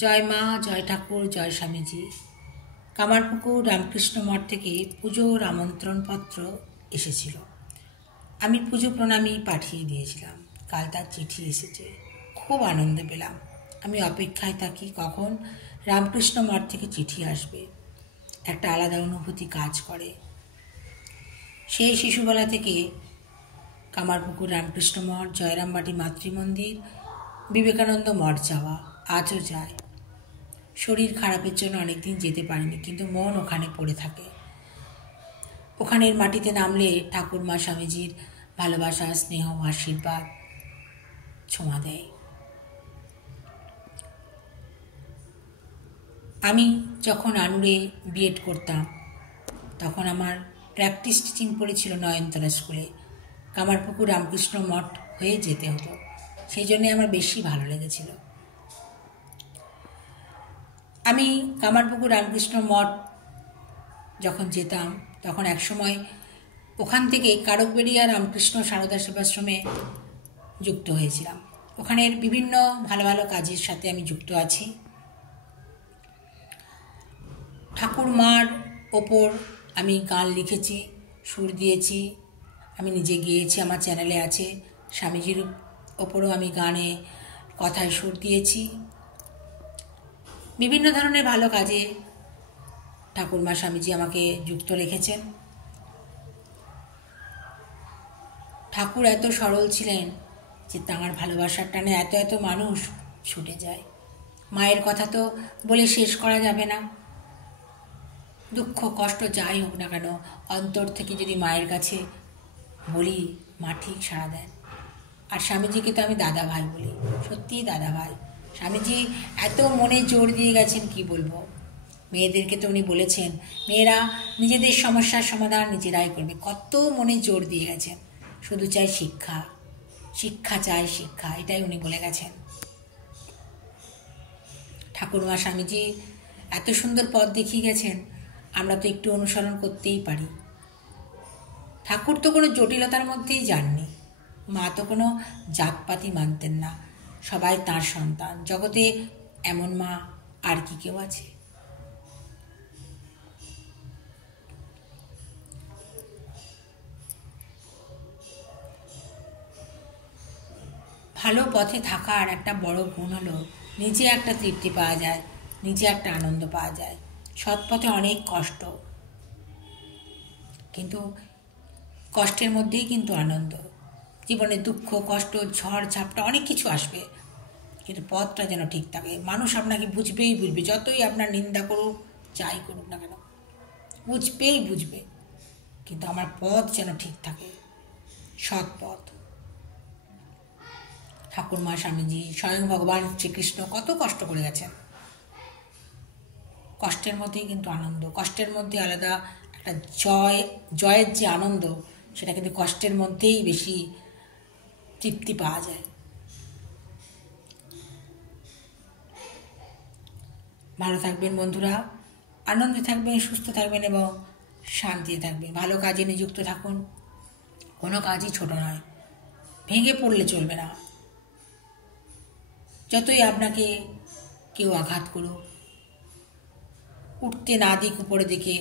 জয় মা, জয় ঠাকুর, জয় স্বামীজি। কামারপুকুর রামকৃষ্ণ মঠ থেকে পুজোর আমন্ত্রণপত্র এসেছিল। আমি পুজো প্রণামী পাঠিয়ে দিয়েছিলাম। কাল তার চিঠি এসেছে। খুব আনন্দ পেলাম। আমি অপেক্ষায় থাকি কখন রামকৃষ্ণ মঠ থেকে চিঠি আসবে। একটা আলাদা অনুভূতি কাজ করে। সেই শিশুবেলা থেকে কামারপুকুর রামকৃষ্ণ মঠ, জয়রামবাটি মাতৃমন্দির, বিবেকানন্দ মঠ যাওয়া, আজও যায়। শরীর খারাপের জন্য অনেকদিন যেতে পারিনি, কিন্তু মন ওখানে পড়ে থাকে। ওখানের মাটিতে নামলে ঠাকুরমা স্বামীজির ভালোবাসা, স্নেহ, আশীর্বাদ ছোঁয়া দেয়। আমি যখন আনুরে বিএড করতাম তখন আমার প্র্যাকটিস টিচিং পড়েছিল নয়নতলা স্কুলে। কামারপুকুর রামকৃষ্ণ মঠ হয়ে যেতে হতো, সেই জন্যে আমার বেশি ভালো লেগেছিল। আমি কামারপুকুর রামকৃষ্ণ মঠ যখন যেতাম তখন একসময় ওখান থেকে কারকবেড়িয়া রামকৃষ্ণ সারদা সেবাশ্রমে যুক্ত হয়েছিলাম। ওখানের বিভিন্ন ভালো ভালো কাজের সাথে আমি যুক্ত আছি। ঠাকুরমার ওপর আমি গান লিখেছি, সুর দিয়েছি, আমি নিজে গেয়েছি, আমার চ্যানেলে আছে। স্বামীজির ওপরও আমি গানে কথায় সুর দিয়েছি। বিভিন্ন ধরনের ভালো কাজে ঠাকুরমা স্বামীজি আমাকে যুক্ত রেখেছেন। ঠাকুর এত সরল ছিলেন যে তাঁর ভালোবাসার টানে এত এত মানুষ ছুটে যায়। মায়ের কথা তো বলে শেষ করা যাবে না। দুঃখ কষ্ট যাই হোক না কেন, অন্তর থেকে যদি মায়ের কাছে বলি, মা ঠিক সাড়া দেন। আর স্বামীজিকে তো আমি দাদা ভাই বলি, সত্যিই দাদা ভাই। স্বামীজি এত মনে জোর দিয়ে গেছেন, কি বলবো। মেয়েদেরকে তো উনি বলেছেন মেয়েরা নিজেদের সমস্যার সমাধান নিজেরাই করবে, কত মনে জোর দিয়ে গেছেন। শুধু চাই শিক্ষা, শিক্ষা চাই, শিক্ষা, এটাই উনি বলে গেছেন। ঠাকুরমা স্বামীজি এত সুন্দর পথ দেখিয়ে গেছেন, আমরা তো একটু অনুসরণ করতেই পারি। ঠাকুর তো কোনো জটিলতার মধ্যেই যাননি। মা তো কোনো জাতপাতি মানতেন না, সবাই তাঁর সন্তান। জগতে এমন মা আর কি কেউ আছে? ভালো পথে থাকার একটা বড় গুণ হলো নিজে একটা তৃপ্তি পাওয়া যায়, নিজে একটা আনন্দ পাওয়া যায়। সৎ পথে অনেক কষ্ট, কিন্তু কষ্টের মধ্যেই কিন্তু আনন্দ। জীবনে দুঃখ, কষ্ট, ঝড় ঝাপটা অনেক কিছু আসবে, কিন্তু পথটা যেন ঠিক থাকে। মানুষ আপনাকে বুঝবেই বুঝবে, যতই আপনার নিন্দা করুক, যাই করুক না কেন, বুঝবেই বুঝবে। কিন্তু আমার পথ যেন ঠিক থাকে, সৎ পথ। ঠাকুরমা স্বামীজি, স্বয়ং ভগবান শ্রীকৃষ্ণ কত কষ্ট করে গেছেন। কষ্টের মধ্যেই কিন্তু আনন্দ, কষ্টের মধ্যে আলাদা একটা জয়ের যে আনন্দ, সেটা কিন্তু কষ্টের মধ্যেই বেশি তৃপ্তি পাওয়া যায়। ভালো থাকবেন বন্ধুরা, আনন্দে থাকবেন, সুস্থ থাকবেন এবং শান্তিতে থাকবেন। ভালো কাজে নিযুক্ত থাকুন। কোনো কাজই ছোট নয়, ভেঙে পড়লে চলবে না। যতই আপনাকে কেউ আঘাত করুক, উঠতে না দিক উপরে দিকে,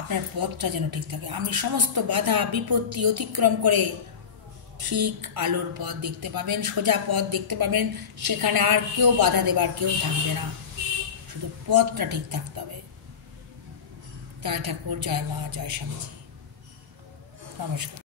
আপনার পথটা যেন ঠিক থাকে। আপনি সমস্ত বাধা বিপত্তি অতিক্রম করে ঠিক আলোর পথ দেখতে পাবেন, সোজা পথ দেখতে পাবেন। সেখানে আর কেউ বাধা দেবার কেউ থাকবে না, শুধু পথটা ঠিক থাকতে হবে। জয় ঠাকুর, জয় মা, জয় স্বামীজি। নমস্কার।